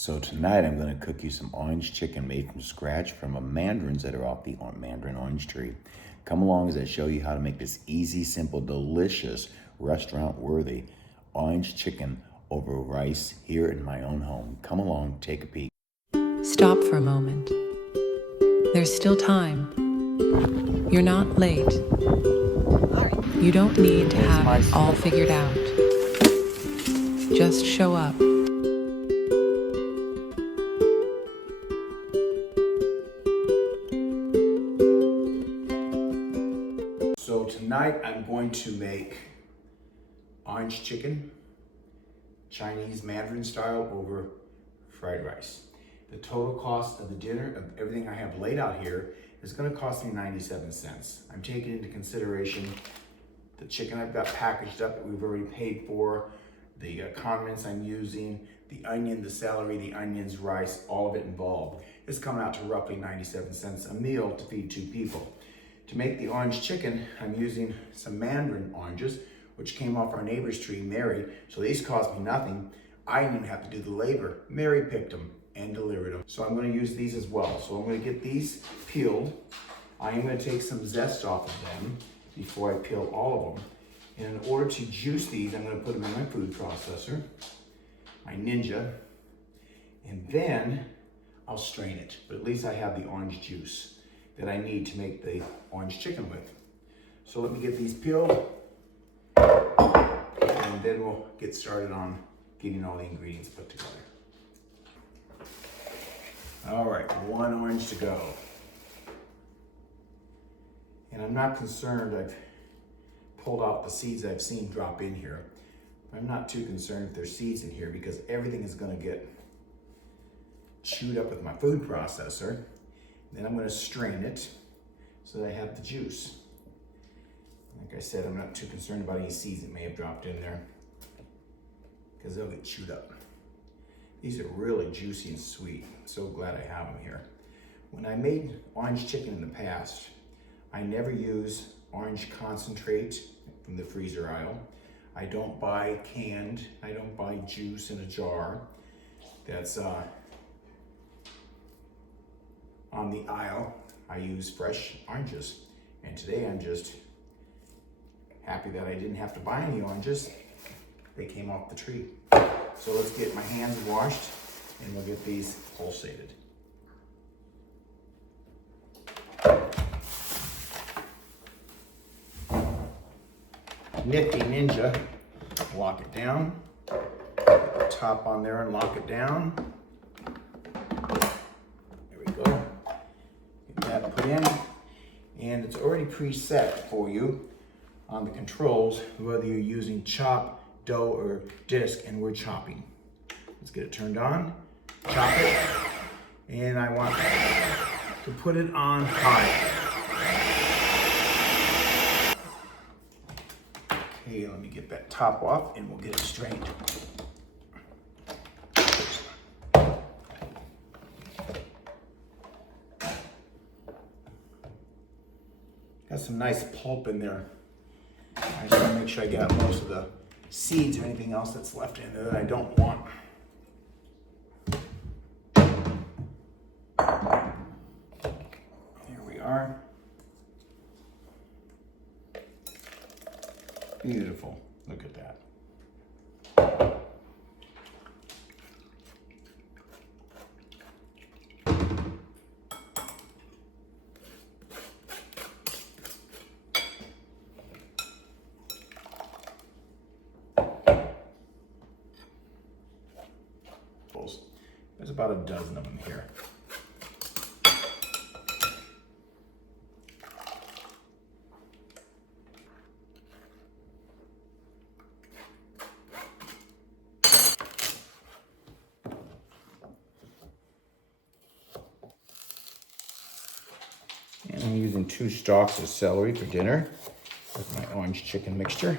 So tonight I'm going to cook you some orange chicken made from scratch from mandarins that are off the mandarin orange tree. Come along as I show you how to make this easy, simple, delicious, restaurant-worthy orange chicken over rice here in my own home. Come along, take a peek. Stop for a moment. There's still time. You're not late. You don't need to have it all figured out. Just show up. So tonight I'm going to make orange chicken, Chinese Mandarin style over fried rice. The total cost of the dinner, of everything I have laid out here, is going to cost me 97 cents. I'm taking into consideration the chicken I've got packaged up that we've already paid for, the condiments I'm using, the onion, the celery, the onions, rice, all of it involved. It's coming out to roughly 97 cents a meal to feed 2 people. To make the orange chicken, I'm using some mandarin oranges, which came off our neighbor's tree, Mary, so these cost me nothing. I didn't even have to do the labor. Mary picked them and delivered them. So I'm going to use these as well. So I'm going to get these peeled. I am going to take some zest off of them before I peel all of them. And in order to juice these, I'm going to put them in my food processor, my Ninja, and then I'll strain it. But at least I have the orange juice that I need to make the orange chicken with. So let me get these peeled, and then we'll get started on getting all the ingredients put together. All right, 1 orange to go. And I'm not concerned, I've pulled out the seeds I've seen drop in here. I'm not too concerned if there's seeds in here because everything is gonna get chewed up with my food processor. Then I'm gonna strain it so that I have the juice. Like I said, I'm not too concerned about any seeds that may have dropped in there because they'll get chewed up. These are really juicy and sweet. I'm so glad I have them here. When I made orange chicken in the past, I never use orange concentrate from the freezer aisle. I don't buy canned, I don't buy juice in a jar that's on the aisle. I use fresh oranges. And today I'm just happy that I didn't have to buy any oranges. They came off the tree. So let's get my hands washed and we'll get these pulsated. Nifty Ninja, lock it down. Put the top on there and lock it down. There we go. Get that put in. And it's already preset for you on the controls, whether you're using chop, dough, or disc, and we're chopping. Let's get it turned on, chop it, and I want to put it on high. Okay, let me get that top off and we'll get it strained. Got some nice pulp in there. I just want to make sure I get out most of the seeds or anything else that's left in there that I don't want. There we are. Beautiful. Look at that. There's about a dozen of them here. And I'm using 2 stalks of celery for dinner with my orange chicken mixture.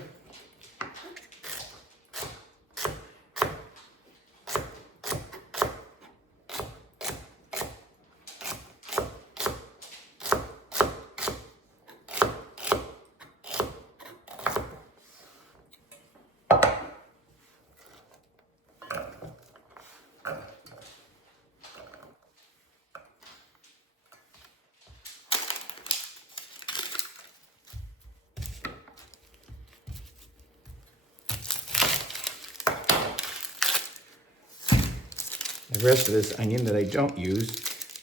The rest of this onion that I don't use,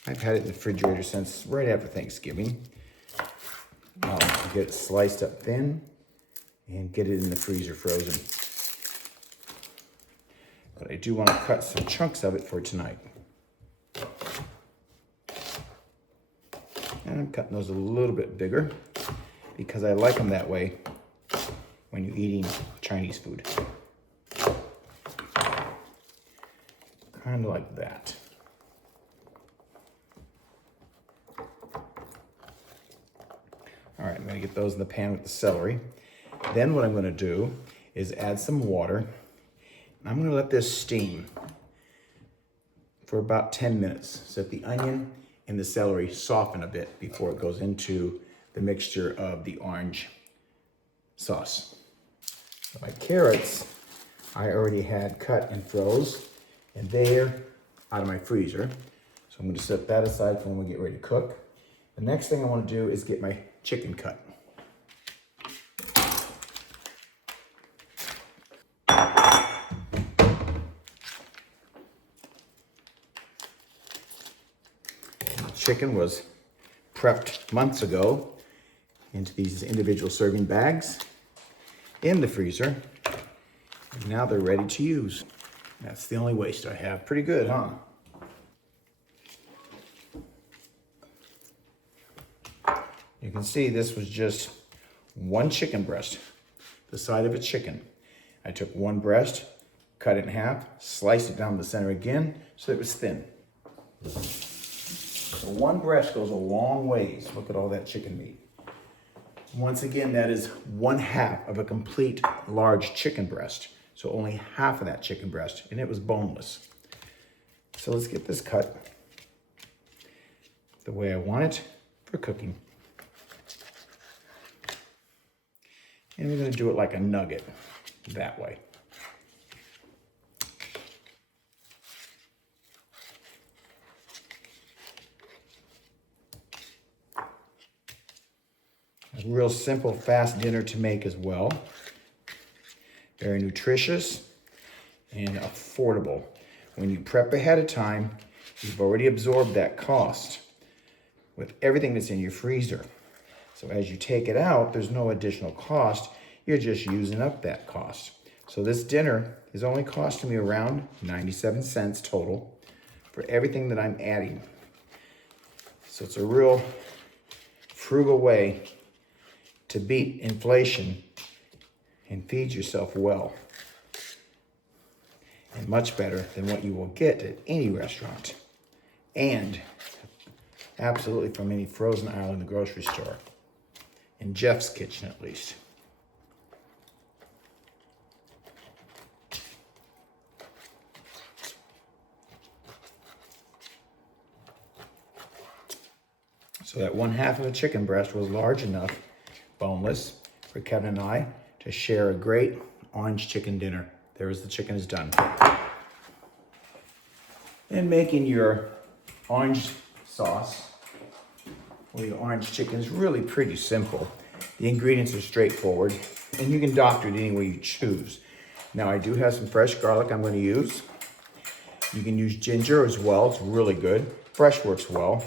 I've had it in the refrigerator since right after Thanksgiving. I'll get it sliced up thin and get it in the freezer frozen. But I do want to cut some chunks of it for tonight. And I'm cutting those a little bit bigger because I like them that way when you're eating Chinese food. Kind of like that. All right, I'm gonna get those in the pan with the celery. Then what I'm gonna do is add some water. I'm gonna let this steam for about 10 minutes so that the onion and the celery soften a bit before it goes into the mixture of the orange sauce. My carrots, I already had cut and froze, and they're out of my freezer. So I'm gonna set that aside for when we get ready to cook. The next thing I wanna do is get my chicken cut. The chicken was prepped months ago into these individual serving bags in the freezer. And now they're ready to use. That's the only waste I have. Pretty good, huh? You can see this was just one chicken breast, the side of a chicken. I took one breast, cut it in half, sliced it down the center again so it was thin. So one breast goes a long ways. Look at all that chicken meat. Once again, that is 1/2 of a complete large chicken breast. So only half of that chicken breast, and it was boneless. So let's get this cut the way I want it for cooking. And we're gonna do it like a nugget, that way. A real simple, fast dinner to make as well. Very nutritious and affordable. When you prep ahead of time, you've already absorbed that cost with everything that's in your freezer. So as you take it out, there's no additional cost. You're just using up that cost. So this dinner is only costing me around 97 cents total for everything that I'm adding. So it's a real frugal way to beat inflation and feed yourself well. And much better than what you will get at any restaurant. And absolutely from any frozen aisle in the grocery store. In Jeff's kitchen, at least. So that 1/2 of a chicken breast was large enough, boneless, for Kevin and I to share a great orange chicken dinner. There's the chicken is done. And making your orange sauce or your orange chicken is really pretty simple. The ingredients are straightforward, and you can doctor it any way you choose. Now I do have some fresh garlic I'm going to use. You can use ginger as well, it's really good. Fresh works well.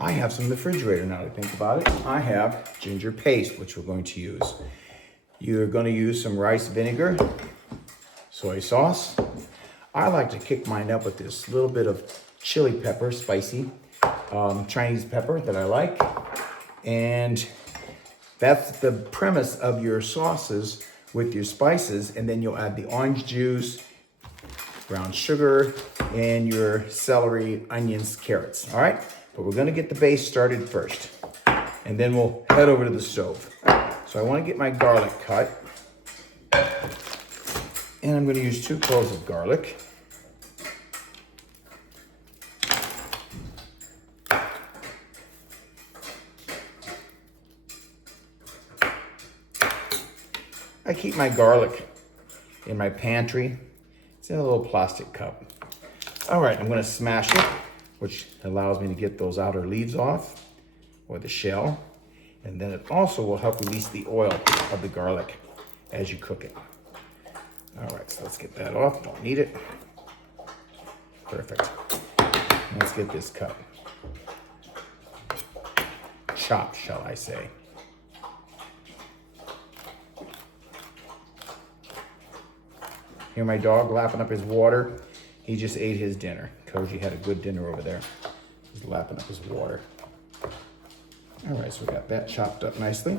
I have some in the refrigerator now that I think about it. I have ginger paste, which we're going to use. You're going to use some rice vinegar, soy sauce. I like to kick mine up with this little bit of chili pepper, spicy Chinese pepper that I like. And that's the premise of your sauces with your spices. And then you'll add the orange juice, brown sugar, and your celery, onions, carrots. All right? But we're gonna get the base started first. And then we'll head over to the stove. So I wanna get my garlic cut. And I'm gonna use 2 cloves of garlic. I keep my garlic in my pantry. It's in a little plastic cup. All right, I'm gonna smash it, which allows me to get those outer leaves off, or the shell. And then it also will help release the oil of the garlic as you cook it. All right, so let's get that off, don't need it. Perfect. Let's get this cut. Chopped, shall I say. Hear my dog lapping up his water? He just ate his dinner. Koji had a good dinner over there. He's lapping up his water. All right, so we got that chopped up nicely.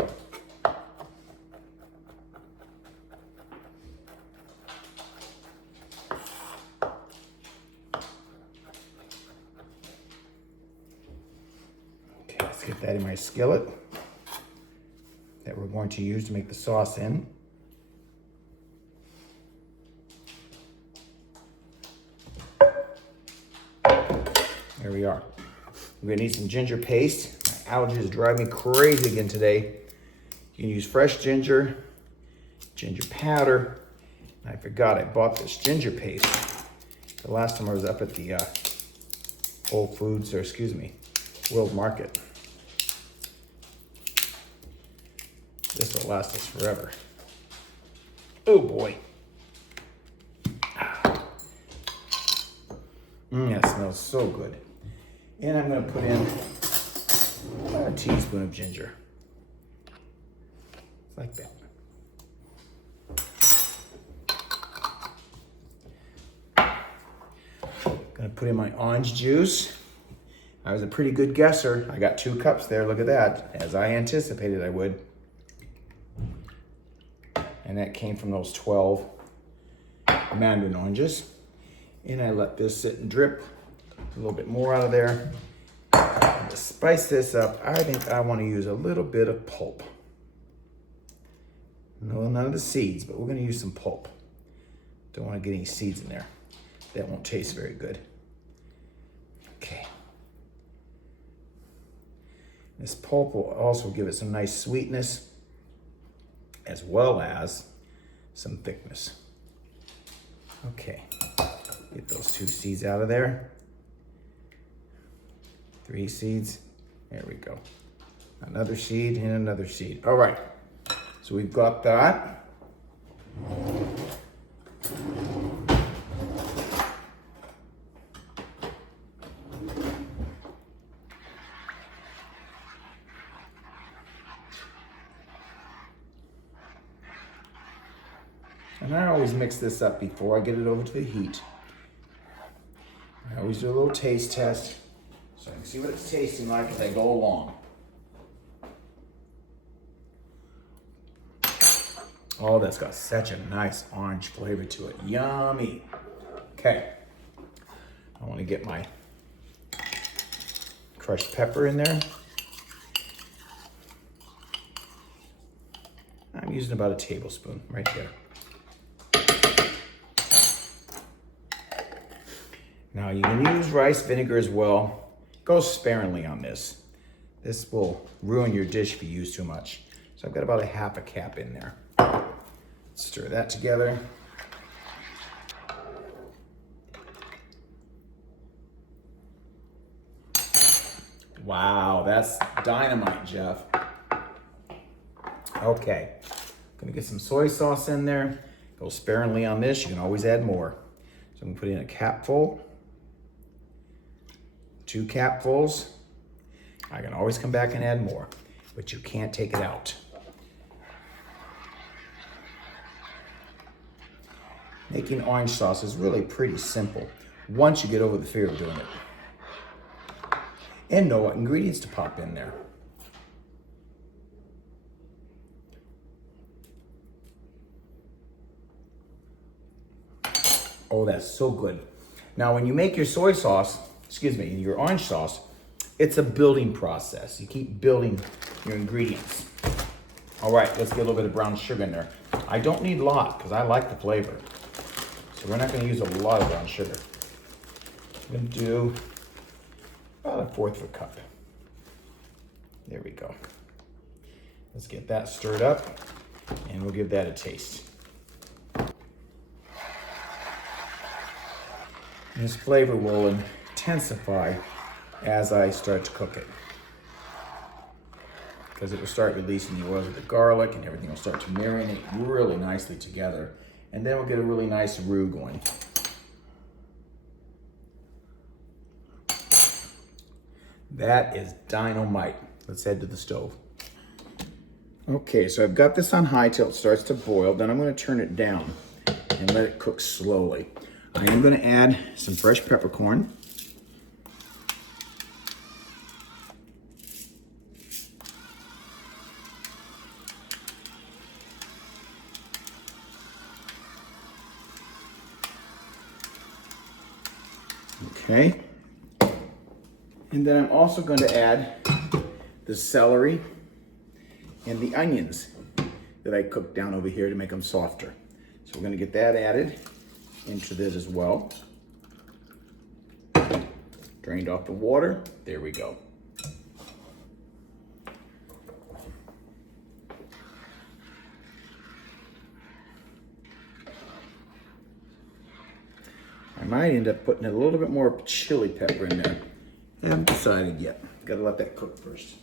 Okay, let's get that in my skillet that we're going to use to make the sauce in. There we are. We're gonna need some ginger paste. My allergies drive me crazy again today. You can use fresh ginger, ginger powder. And I forgot I bought this ginger paste the last time I was up at the Whole Foods, or excuse me, World Market. This will last us forever. Oh boy. That smells so good. And I'm gonna put in a teaspoon of ginger. Like that. Gonna put in my orange juice. I was a pretty good guesser. I got 2 cups there, look at that, as I anticipated I would. And that came from those 12 mandarin oranges. And I let this sit and drip a little bit more out of there. And to spice this up, I think I want to use a little bit of pulp. No, none of the seeds, but we're going to use some pulp. Don't want to get any seeds in there. That won't taste very good. Okay. This pulp will also give it some nice sweetness as well as some thickness. Okay. Get those 2 seeds out of there. 3 seeds. There we go. Another seed and another seed. All right. So we've got that. And I always mix this up before I get it over to the heat. I always do a little taste test so I can see what it's tasting like as I go along. Oh, that's got such a nice orange flavor to it. Yummy. Okay. I want to get my crushed pepper in there. I'm using about a tablespoon right there. Now you can use rice vinegar as well. Go sparingly on this. This will ruin your dish if you use too much. So I've got about a half a cap in there. Stir that together. Wow, that's dynamite, Jeff. Okay, gonna get some soy sauce in there. Go sparingly on this, you can always add more. So I'm gonna put in a capful. 2 capfuls. I can always come back and add more, but you can't take it out. Making orange sauce is really pretty simple once you get over the fear of doing it. And know what ingredients to pop in there. Oh, that's so good. Now, when you make your soy sauce, your orange sauce, it's a building process. You keep building your ingredients. All right, let's get a little bit of brown sugar in there. I don't need a lot because I like the flavor. So we're not gonna use a lot of brown sugar. I'm gonna do about 1/4 of a cup. There we go. Let's get that stirred up and we'll give that a taste. And this flavor will intensify as I start to cook it, because it will start releasing the oils of the garlic and everything will start to marinate really nicely together. And then we'll get a really nice roux going. That is dynamite. Let's head to the stove. Okay, so I've got this on high till it starts to boil. Then I'm going to turn it down and let it cook slowly. I am going to add some fresh peppercorn. Okay. And then I'm also going to add the celery and the onions that I cooked down over here to make them softer. So we're going to get that added into this as well. Drained off the water. There we go. I might end up putting a little bit more chili pepper in there. I haven't decided yet. Gotta let that cook first.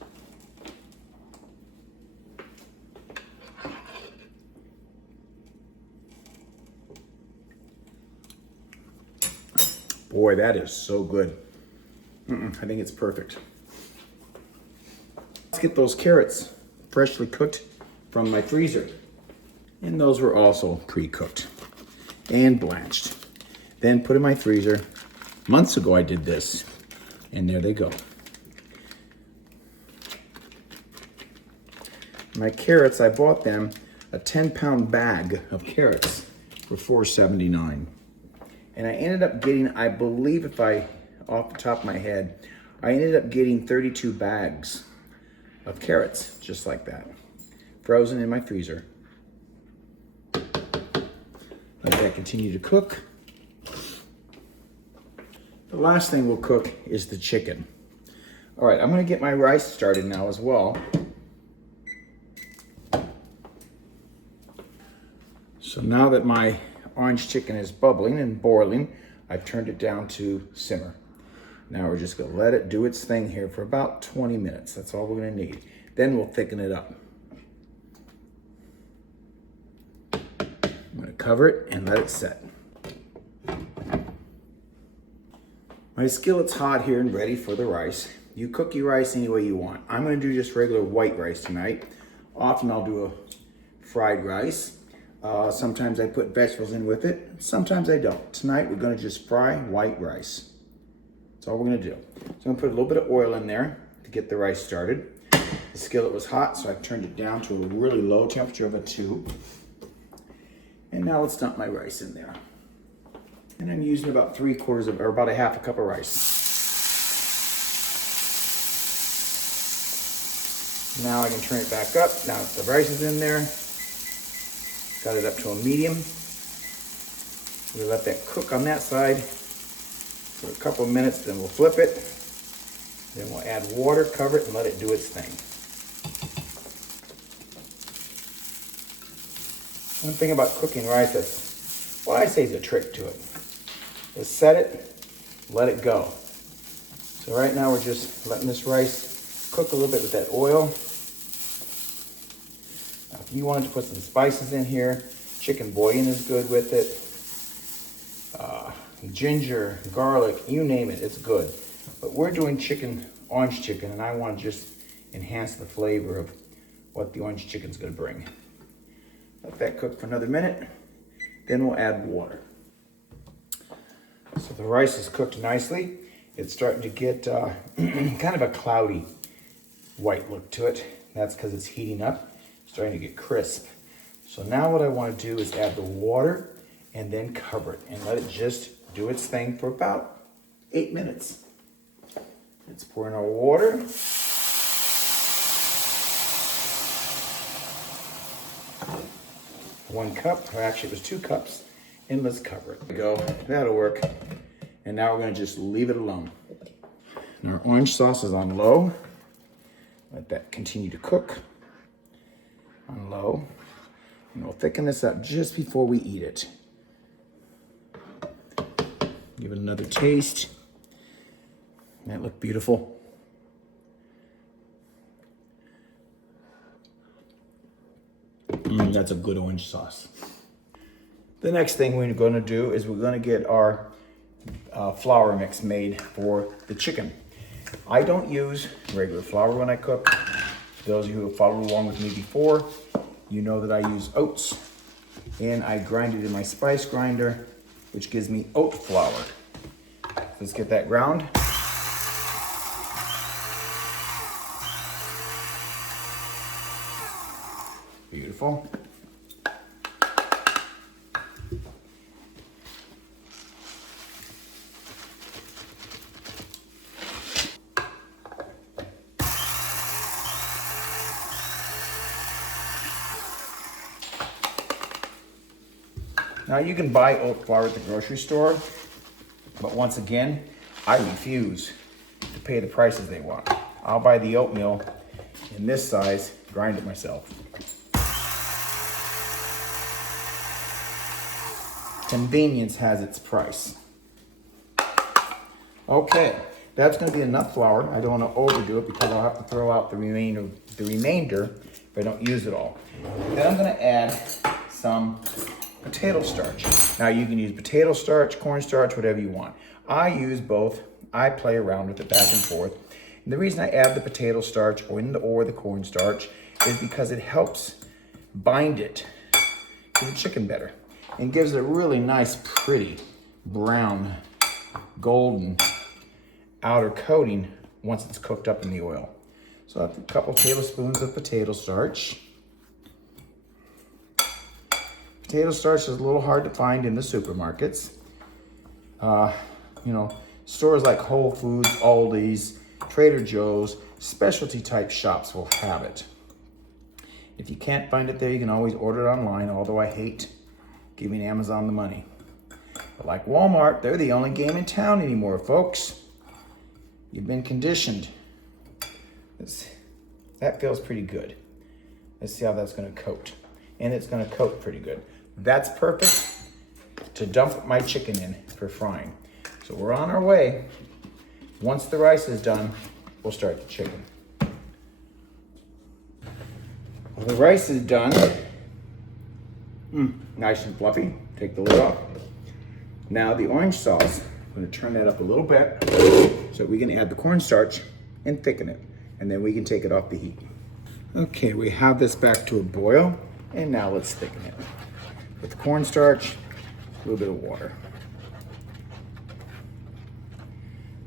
Boy, that is so good. I think it's perfect. Let's get those carrots freshly cooked from my freezer. And those were also pre-cooked and blanched. Then put in my freezer. Months ago I did this, and there they go. My carrots, I bought them a 10-pound bag of carrots for $4.79. And I ended up getting, I believe off the top of my head, I ended up getting 32 bags of carrots, just like that, frozen in my freezer. Let that continue to cook. The last thing we'll cook is the chicken. All right, I'm gonna get my rice started now as well. So now that my orange chicken is bubbling and boiling, I've turned it down to simmer. Now we're just gonna let it do its thing here for about 20 minutes. That's all we're gonna need. Then we'll thicken it up. I'm gonna cover it and let it set. My skillet's hot here and ready for the rice. You cook your rice any way you want. I'm gonna do just regular white rice tonight. Often I'll do a fried rice. Sometimes I put vegetables in with it. Sometimes I don't. Tonight we're gonna just fry white rice. That's all we're gonna do. So I'm gonna put a little bit of oil in there to get the rice started. The skillet was hot, so I've turned it down to a really low temperature of a 2. And now let's dump my rice in there. And I'm using about about a half a cup of rice. Now I can turn it back up. Now the rice is in there. Got it up to a medium. We'll let that cook on that side for a couple of minutes, then we'll flip it. Then we'll add water, cover it, and let it do its thing. One thing about cooking rice that's, well, I say is a trick to it, is set it, let it go. So right now we're just letting this rice cook a little bit with that oil. Now, if you wanted to put some spices in here, chicken bouillon is good with it. Ginger, garlic, you name it, it's good. But we're doing orange chicken, and I want to just enhance the flavor of what the orange chicken's gonna bring. Let that cook for another minute, then we'll add water. So the rice is cooked nicely. It's starting to get kind of a cloudy white look to it. That's because it's heating up, starting to get crisp. So now what I want to do is add the water and then cover it and let it just do its thing for about 8 minutes. Let's pour in our water. One cup, or actually it was 2 cups, and let's cover it. There we go, that'll work. And now we're gonna just leave it alone. And our orange sauce is on low. Let that continue to cook on low. And we'll thicken this up just before we eat it. Give it another taste. That looked beautiful. That's a good orange sauce. The next thing we're gonna do is we're gonna get our flour mix made for the chicken. I don't use regular flour when I cook. Those of you who have followed along with me before, you know that I use oats, and I grind it in my spice grinder, which gives me oat flour. Let's get that ground. Beautiful. Now you can buy oat flour at the grocery store, but once again, I refuse to pay the prices they want. I'll buy the oatmeal in this size, grind it myself. Convenience has its price. Okay, that's gonna be enough flour. I don't wanna overdo it because I'll have to throw out the remainder if I don't use it all. Then I'm gonna add some potato starch. Now you can use potato starch, cornstarch, whatever you want. I use both. I play around with it back and forth. And the reason I add the potato starch or the cornstarch is because it helps bind it to the chicken better and gives it a really nice, pretty brown, golden outer coating once it's cooked up in the oil. So I have a couple tablespoons of potato starch. Potato starch is a little hard to find in the supermarkets. Stores like Whole Foods, Aldi's, Trader Joe's, specialty type shops will have it. If you can't find it there, you can always order it online, although I hate giving Amazon the money. But like Walmart, they're the only game in town anymore, folks. You've been conditioned. That feels pretty good. Let's see how that's gonna coat. And it's gonna coat pretty good. That's perfect to dump my chicken in for frying. So we're on our way. Once the rice is done, we'll start the chicken. When the rice is done, nice and fluffy, take the lid off. Now the orange sauce, I'm gonna turn that up a little bit so we can add the cornstarch and thicken it. And then we can take it off the heat. Okay, we have this back to a boil, and now let's thicken it. With the cornstarch, a little bit of water.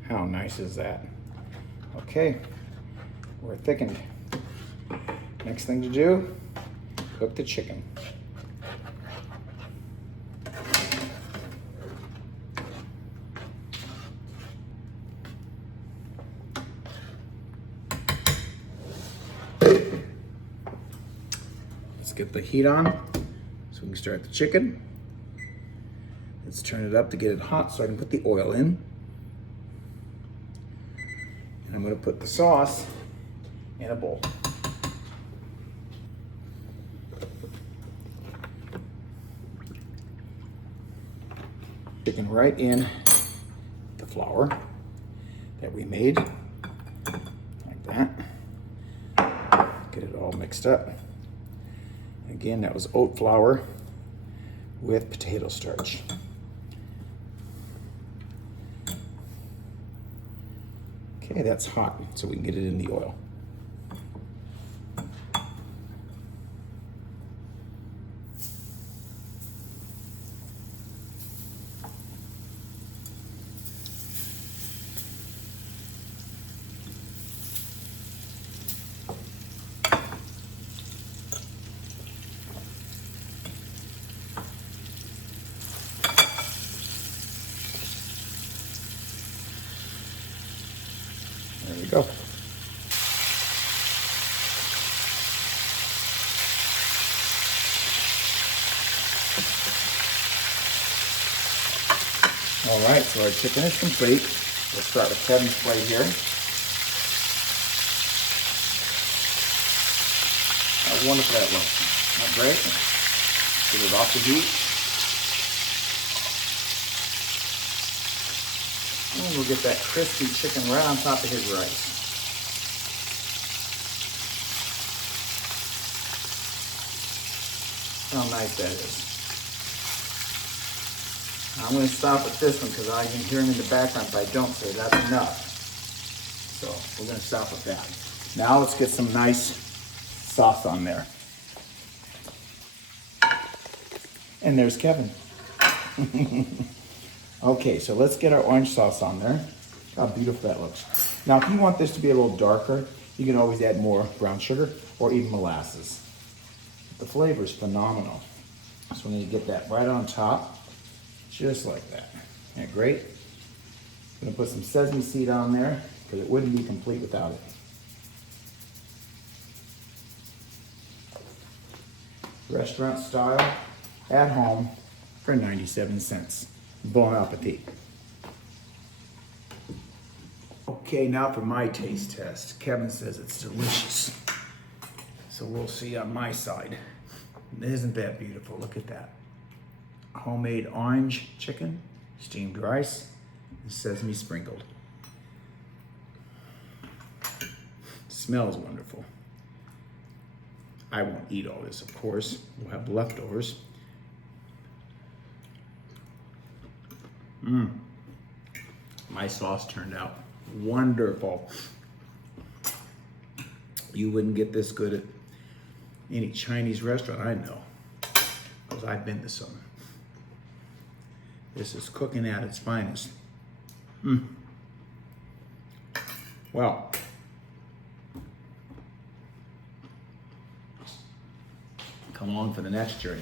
How nice is that? Okay, we're thickened. Next thing to do, cook the chicken. Let's get the heat on so we can start the chicken. Let's turn it up to get it hot so I can put the oil in. And I'm going to put the sauce in a bowl. Chicken right in the flour that we made, like that. Get it all mixed up. Again, that was oat flour with potato starch. Okay, that's hot, so we can get it in the oil. There we go. All right, so our chicken is complete. We'll start with Kevin's plate here. How wonderful that looks. Not great? Get it off the heat. And we'll get that crispy chicken right on top of his rice. How nice that is. I'm going to stop at this one because I can hear him in the background if I don't say that's enough. So we're gonna stop with that. Now let's get some nice sauce on there. And there's Kevin. Okay, so let's get our orange sauce on there. How beautiful that looks. Now, if you want this to be a little darker, you can always add more brown sugar or even molasses. The flavor is phenomenal. So we're gonna get that right on top, just like that. Isn't that great? I'm gonna put some sesame seed on there because it wouldn't be complete without it. Restaurant style, at home, for 97 cents. Bon appetit. Okay, now for my taste test. Kevin says it's delicious. So we'll see on my side. Isn't that beautiful? Look at that. Homemade orange chicken, steamed rice, and sesame sprinkled. Smells wonderful. I won't eat all this, of course. We'll have leftovers. My sauce turned out wonderful. You wouldn't get this good at any Chinese restaurant I know, because I've been to some. This is cooking at its finest. Well, come along for the next journey.